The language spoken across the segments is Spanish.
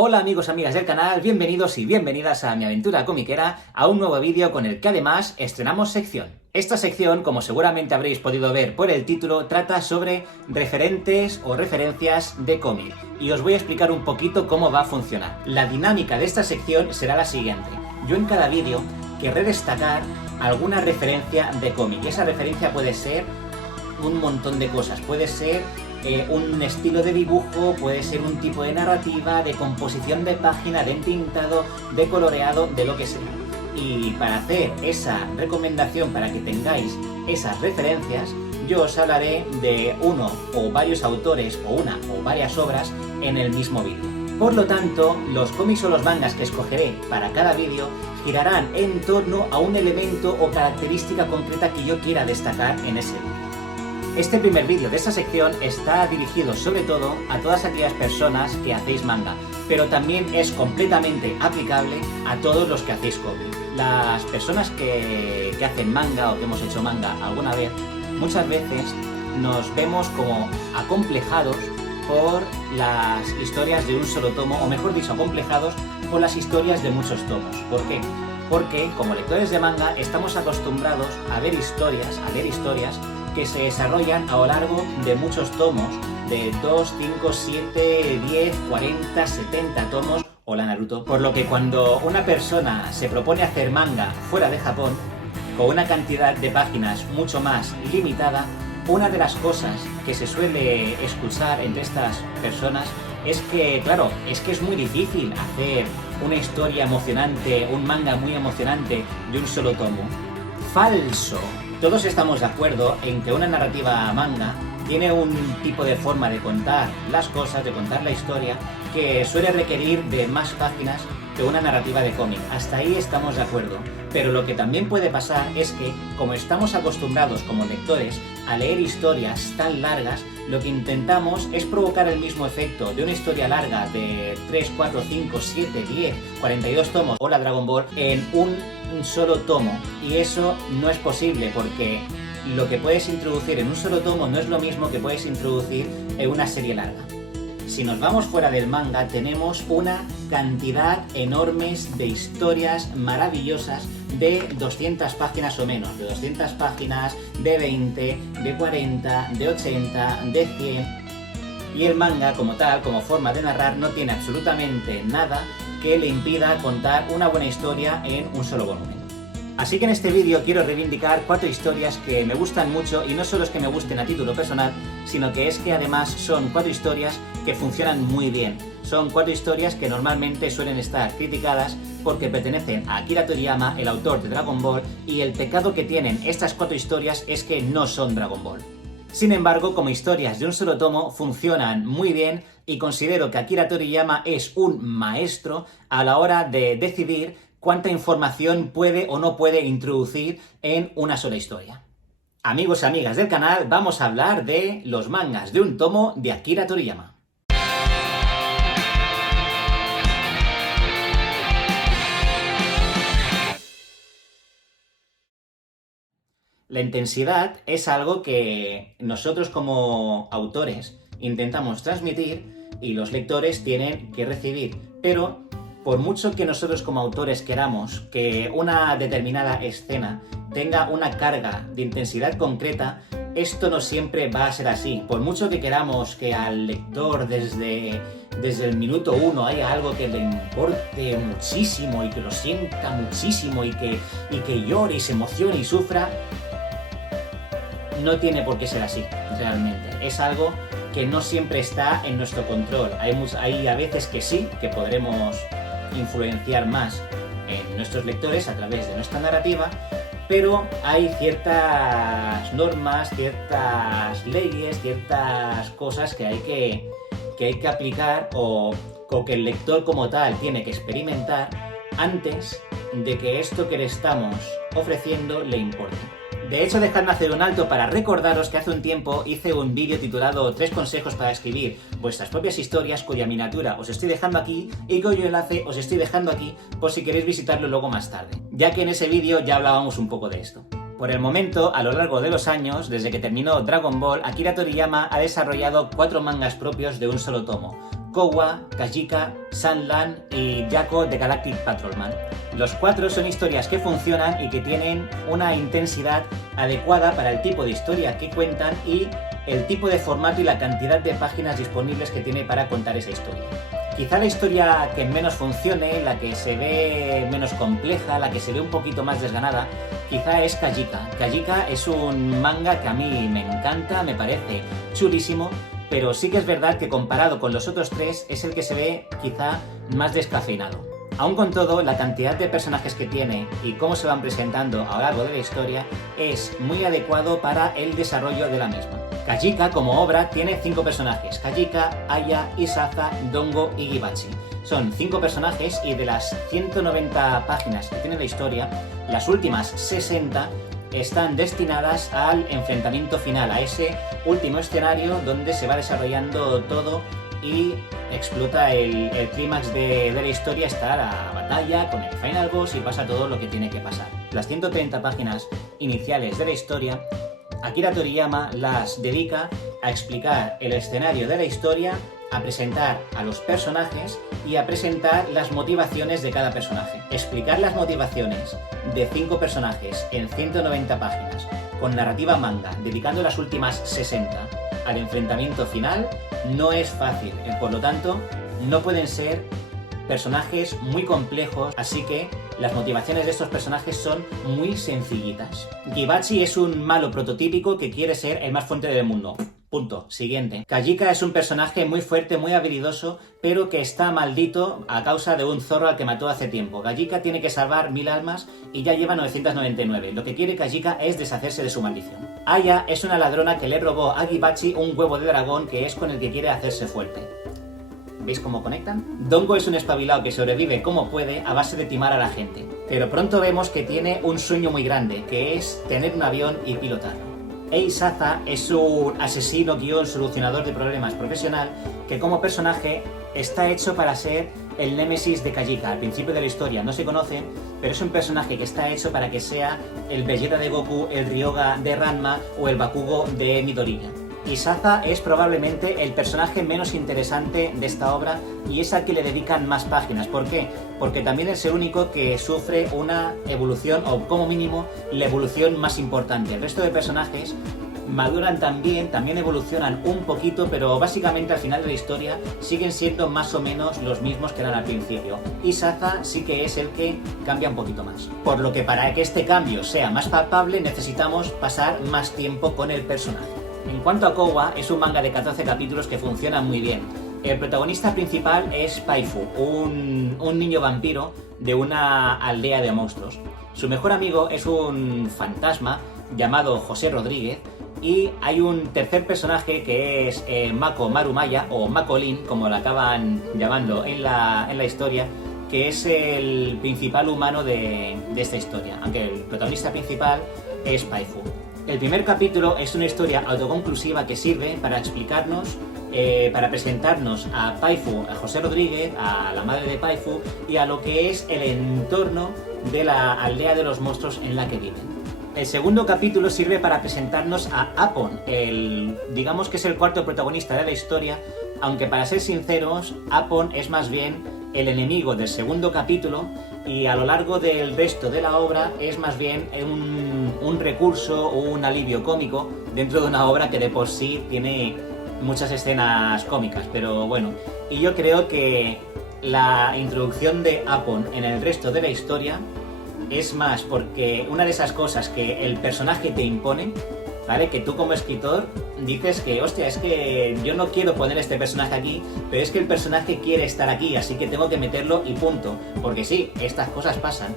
Hola amigos, amigas del canal, bienvenidos y bienvenidas a mi aventura comiquera, a un nuevo vídeo con el que además estrenamos sección. Esta sección, como seguramente habréis podido ver por el título, trata sobre referentes o referencias de cómic. Y os voy a explicar un poquito cómo va a funcionar. La dinámica de esta sección será la siguiente. Yo en cada vídeo querré destacar alguna referencia de cómic. Esa referencia puede ser un montón de cosas, puede ser un estilo de dibujo, puede ser un tipo de narrativa, de composición de página, de entintado, de coloreado, de lo que sea. Y para hacer esa recomendación, para que tengáis esas referencias, yo os hablaré de uno o varios autores o una o varias obras en el mismo vídeo. Por lo tanto, los cómics o los mangas que escogeré para cada vídeo girarán en torno a un elemento o característica concreta que yo quiera destacar en ese vídeo. Este primer vídeo de esta sección está dirigido sobre todo a todas aquellas personas que hacéis manga, pero también es completamente aplicable a todos los que hacéis cómic. Las personas que hacen manga o que hemos hecho manga alguna vez, muchas veces nos vemos como acomplejados por las historias de un solo tomo, o mejor dicho, acomplejados por las historias de muchos tomos. ¿Por qué? Porque como lectores de manga estamos acostumbrados a ver historias, que se desarrollan a lo largo de muchos tomos, de 2, 5, 7, 10, 40, 70 tomos, o la Naruto. Por lo que cuando una persona se propone hacer manga fuera de Japón, con una cantidad de páginas mucho más limitada, una de las cosas que se suele escuchar entre estas personas es que, claro, es muy difícil hacer una historia emocionante, un manga muy emocionante de un solo tomo. Falso. Todos estamos de acuerdo en que una narrativa manga tiene un tipo de forma de contar las cosas, de contar la historia, que suele requerir de más páginas que una narrativa de cómic. Hasta ahí estamos de acuerdo. Pero lo que también puede pasar es que, como estamos acostumbrados como lectores a leer historias tan largas, lo que intentamos es provocar el mismo efecto de una historia larga de 3, 4, 5, 7, 10, 42 tomos o la Dragon Ball en un solo tomo. Y eso no es posible porque lo que puedes introducir en un solo tomo no es lo mismo que puedes introducir en una serie larga. Si nos vamos fuera del manga, tenemos una cantidad enorme de historias maravillosas de 200 páginas o menos, de 200 páginas, de 20, de 40, de 80, de 100. Y el manga como tal, como forma de narrar, no tiene absolutamente nada que le impida contar una buena historia en un solo volumen. Así que en este vídeo quiero reivindicar 4 historias que me gustan mucho, y no solo es que me gusten a título personal, sino que es que además son 4 historias que funcionan muy bien. Son 4 historias que normalmente suelen estar criticadas porque pertenecen a Akira Toriyama, el autor de Dragon Ball, y el pecado que tienen estas 4 historias es que no son Dragon Ball. Sin embargo, como historias de un solo tomo, funcionan muy bien y considero que Akira Toriyama es un maestro a la hora de decidir cuánta información puede o no puede introducir en una sola historia. Amigos y amigas del canal, vamos a hablar de los mangas de un tomo de Akira Toriyama. La intensidad es algo que nosotros como autores intentamos transmitir y los lectores tienen que recibir, pero por mucho que nosotros como autores queramos que una determinada escena tenga una carga de intensidad concreta, esto no siempre va a ser así. Por mucho que queramos que al lector desde el minuto 1 haya algo que le importe muchísimo y que lo sienta muchísimo y que llore y se emocione y sufra, no tiene por qué ser así, realmente. Es algo que no siempre está en nuestro control. Hay a veces que sí, que podremos influenciar más en nuestros lectores a través de nuestra narrativa, pero hay ciertas normas, ciertas leyes, ciertas cosas que hay que aplicar o que el lector como tal tiene que experimentar antes de que esto que le estamos ofreciendo le importe. De hecho, dejadme hacer un alto para recordaros que hace un tiempo hice un vídeo titulado 3 consejos para escribir vuestras propias historias, cuya miniatura os estoy dejando aquí y cuyo enlace os estoy dejando aquí por si queréis visitarlo luego más tarde, ya que en ese vídeo ya hablábamos un poco de esto. Por el momento, a lo largo de los años, desde que terminó Dragon Ball, Akira Toriyama ha desarrollado 4 mangas propios de un solo tomo. Kowa, Kajika, Sunland y Yako de Galactic Patrolman. Los 4 son historias que funcionan y que tienen una intensidad adecuada para el tipo de historia que cuentan y el tipo de formato y la cantidad de páginas disponibles que tiene para contar esa historia. Quizá la historia que menos funcione, la que se ve menos compleja, la que se ve un poquito más desganada, quizá es Kajika. Kajika es un manga que a mí me encanta, me parece chulísimo, pero sí que es verdad que comparado con los otros 3 es el que se ve quizá más descafeinado. Aún con todo, la cantidad de personajes que tiene y cómo se van presentando a lo largo de la historia es muy adecuado para el desarrollo de la misma. Kajika, como obra, tiene 5 personajes: Kajika, Aya, Isaza, Dongo y Gibachi. Son 5 personajes y de las 190 páginas que tiene la historia, las últimas 60 están destinadas al enfrentamiento final, a ese último escenario donde se va desarrollando todo y explota el clímax de la historia, está la batalla con el final boss y pasa todo lo que tiene que pasar. Las 130 páginas iniciales de la historia, Akira Toriyama las dedica a explicar el escenario de la historia, a presentar a los personajes y a presentar las motivaciones de cada personaje. Explicar las motivaciones de 5 personajes en 190 páginas, con narrativa manga, dedicando las últimas 60 al enfrentamiento final, no es fácil. Por lo tanto, no pueden ser personajes muy complejos, así que las motivaciones de estos personajes son muy sencillitas. Gibachi es un malo prototípico que quiere ser el más fuerte del mundo. Punto. Siguiente. Kajika es un personaje muy fuerte, muy habilidoso, pero que está maldito a causa de un zorro al que mató hace tiempo. Kajika tiene que salvar 1000 almas y ya lleva 999. Lo que quiere Kajika es deshacerse de su maldición. Aya es una ladrona que le robó a Gibachi un huevo de dragón que es con el que quiere hacerse fuerte. ¿Veis cómo conectan? Dongo es un espabilado que sobrevive como puede a base de timar a la gente. Pero pronto vemos que tiene un sueño muy grande, que es tener un avión y pilotarlo. Eisaza es un asesino-solucionador de problemas profesional que como personaje está hecho para ser el némesis de Kajika. Al principio de la historia no se conocen, pero es un personaje que está hecho para que sea el Vegeta de Goku, el Ryoga de Ranma o el Bakugo de Midoriya. Isaza es probablemente el personaje menos interesante de esta obra y es al que le dedican más páginas. ¿Por qué? Porque también es el único que sufre una evolución, o como mínimo la evolución más importante. El resto de personajes maduran también evolucionan un poquito, pero básicamente al final de la historia siguen siendo más o menos los mismos que eran al principio. Isaza sí que es el que cambia un poquito más. Por lo que para que este cambio sea más palpable necesitamos pasar más tiempo con el personaje. En cuanto a Kowa, es un manga de 14 capítulos que funciona muy bien. El protagonista principal es Paifu, un niño vampiro de una aldea de monstruos. Su mejor amigo es un fantasma llamado José Rodríguez y hay un tercer personaje que es Mako Marumaya o Makolin, como la acaban llamando en la historia, que es el principal humano de esta historia, aunque el protagonista principal es Paifu. El primer capítulo es una historia autoconclusiva que sirve para explicarnos, para presentarnos a Paifu, a José Rodríguez, a la madre de Paifu y a lo que es el entorno de la aldea de los monstruos en la que viven. El segundo capítulo sirve para presentarnos a Apon, digamos que es el cuarto protagonista de la historia, aunque para ser sinceros, Apon es más bien el enemigo del segundo capítulo y a lo largo del resto de la obra es más bien un recurso o un alivio cómico dentro de una obra que de por sí tiene muchas escenas cómicas, pero bueno, y yo creo que la introducción de Apon en el resto de la historia es más porque una de esas cosas que el personaje te impone, ¿vale? Que tú como escritor dices que, hostia, es que yo no quiero poner este personaje aquí, pero es que el personaje quiere estar aquí, así que tengo que meterlo y punto. Porque sí, estas cosas pasan.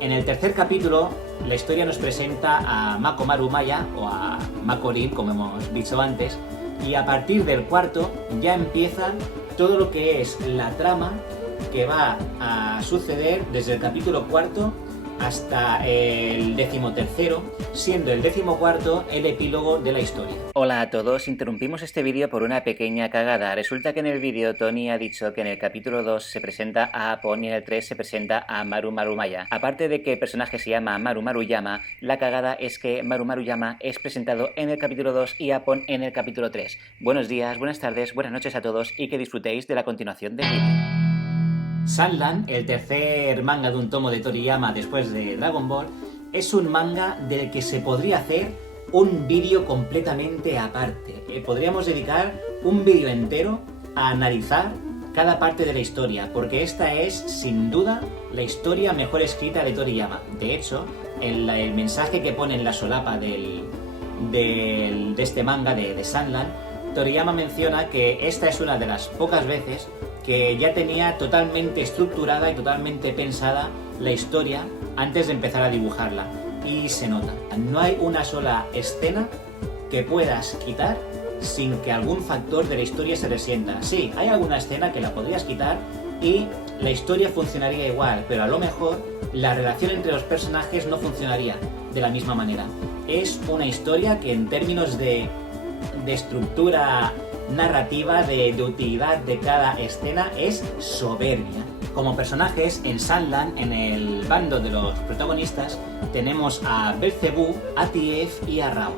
En el tercer capítulo, la historia nos presenta a Mako Marumaya, o a Makolin, como hemos dicho antes, y a partir del cuarto ya empieza todo lo que es la trama que va a suceder desde el capítulo cuarto hasta el 13º, siendo el 14º el epílogo de la historia. Hola a todos, interrumpimos este vídeo por una pequeña cagada. Resulta que en el vídeo Tony ha dicho que en el capítulo 2 se presenta a Apon y en el 3 se presenta a Maru Maruyama. Aparte de que el personaje se llama Maru Maruyama, la cagada es que Maru Maruyama es presentado en el capítulo 2 y Apon en el capítulo 3. Buenos días, buenas tardes, buenas noches a todos y que disfrutéis de la continuación del vídeo. Sunland, el tercer manga de un tomo de Toriyama después de Dragon Ball, es un manga del que se podría hacer un vídeo completamente aparte. Podríamos dedicar un vídeo entero a analizar cada parte de la historia, porque esta es, sin duda, la historia mejor escrita de Toriyama. De hecho, el mensaje que pone en la solapa de este manga de Sunland, Toriyama menciona que esta es una de las pocas veces que ya tenía totalmente estructurada y totalmente pensada la historia antes de empezar a dibujarla. Y se nota, no hay una sola escena que puedas quitar sin que algún factor de la historia se resienta. Sí, hay alguna escena que la podrías quitar y la historia funcionaría igual, pero a lo mejor la relación entre los personajes no funcionaría de la misma manera. Es una historia que en términos de estructura narrativa, de utilidad de cada escena, es soberbia. Como personajes, en Sunland, en el bando de los protagonistas, tenemos a Belzebú, a Tief y a Rao.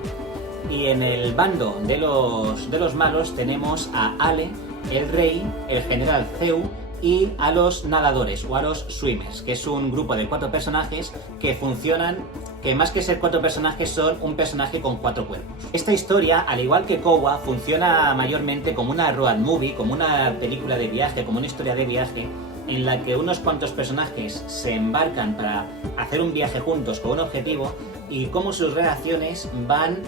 Y en el bando de los malos tenemos a Ale, el rey, el general Zeu y a los nadadores o a los swimmers, que es un grupo de 4 personajes que funcionan, que más que ser 4 personajes son un personaje con 4 cuerpos. Esta historia, al igual que Kowa, funciona mayormente como una road movie, como una película de viaje, como una historia de viaje, en la que unos cuantos personajes se embarcan para hacer un viaje juntos con un objetivo y cómo sus relaciones van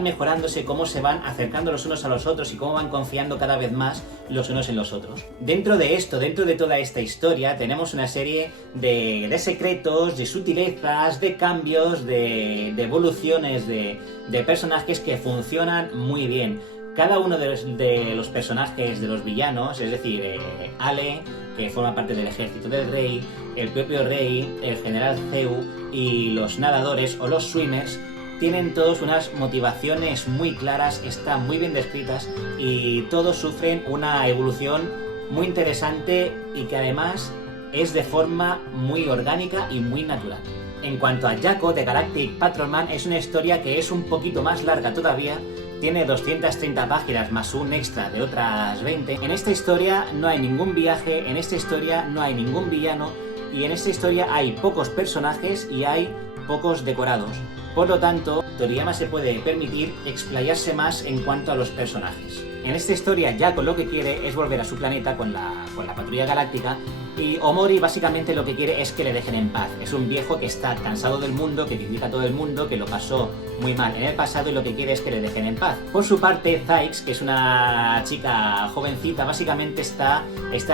mejorándose, cómo se van acercando los unos a los otros y cómo van confiando cada vez más los unos en los otros. Dentro de esto, dentro de toda esta historia, tenemos una serie de secretos, de sutilezas, de cambios, de evoluciones de personajes que funcionan muy bien. Cada uno de los personajes de los villanos, es decir, Ale, que forma parte del ejército del rey, el propio rey, el general Zeu y los nadadores o los swimmers, tienen todos unas motivaciones muy claras, están muy bien descritas y todos sufren una evolución muy interesante y que además es de forma muy orgánica y muy natural. En cuanto a Jaco de Galactic Patrolman, es una historia que es un poquito más larga todavía, tiene 230 páginas más un extra de otras 20. En esta historia no hay ningún viaje, en esta historia no hay ningún villano y en esta historia hay pocos personajes y hay pocos decorados. Por lo tanto, Toriyama se puede permitir explayarse más en cuanto a los personajes. En esta historia, Jaco lo que quiere es volver a su planeta con la patrulla galáctica y Omori básicamente lo que quiere es que le dejen en paz. Es un viejo que está cansado del mundo, que critica a todo el mundo, que lo pasó muy mal en el pasado y lo que quiere es que le dejen en paz. Por su parte, Zykes, que es una chica jovencita, básicamente está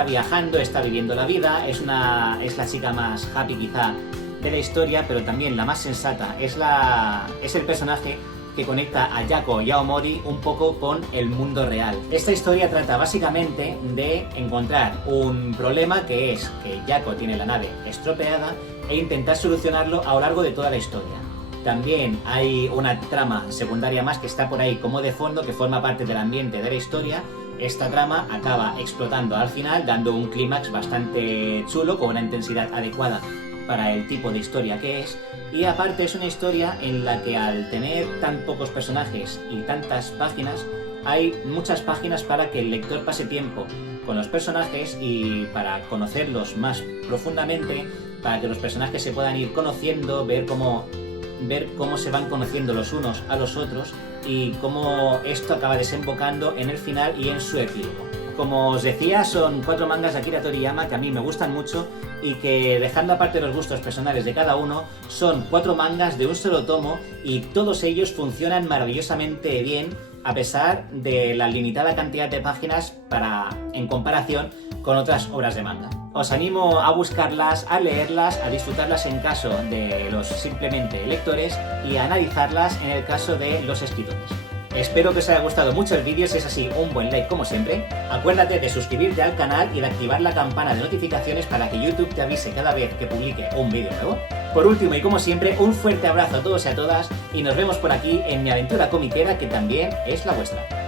viajando, está viviendo la vida, es la chica más happy quizá de la historia, pero también la más sensata, es el personaje que conecta a Jaco y a Omori un poco con el mundo real. Esta historia trata básicamente de encontrar un problema que es que Jaco tiene la nave estropeada e intentar solucionarlo a lo largo de toda la historia. También hay una trama secundaria más que está por ahí como de fondo, que forma parte del ambiente de la historia. Esta trama acaba explotando al final, dando un clímax bastante chulo, con una intensidad adecuada para el tipo de historia que es, y aparte es una historia en la que al tener tan pocos personajes y tantas páginas, hay muchas páginas para que el lector pase tiempo con los personajes y para conocerlos más profundamente, para que los personajes se puedan ir conociendo, ver cómo se van conociendo los unos a los otros y cómo esto acaba desembocando en el final y en su epílogo. Como os decía, son 4 mangas de Akira Toriyama que a mí me gustan mucho y que, dejando aparte los gustos personales de cada uno, son 4 mangas de un solo tomo y todos ellos funcionan maravillosamente bien a pesar de la limitada cantidad de páginas en comparación con otras obras de manga. Os animo a buscarlas, a leerlas, a disfrutarlas en caso de los simplemente lectores y a analizarlas en el caso de los escritores. Espero que os haya gustado mucho el vídeo, si es así, un buen like como siempre. Acuérdate de suscribirte al canal y de activar la campana de notificaciones para que YouTube te avise cada vez que publique un vídeo nuevo. Por último y como siempre, un fuerte abrazo a todos y a todas y nos vemos por aquí en mi aventura comiquera que también es la vuestra.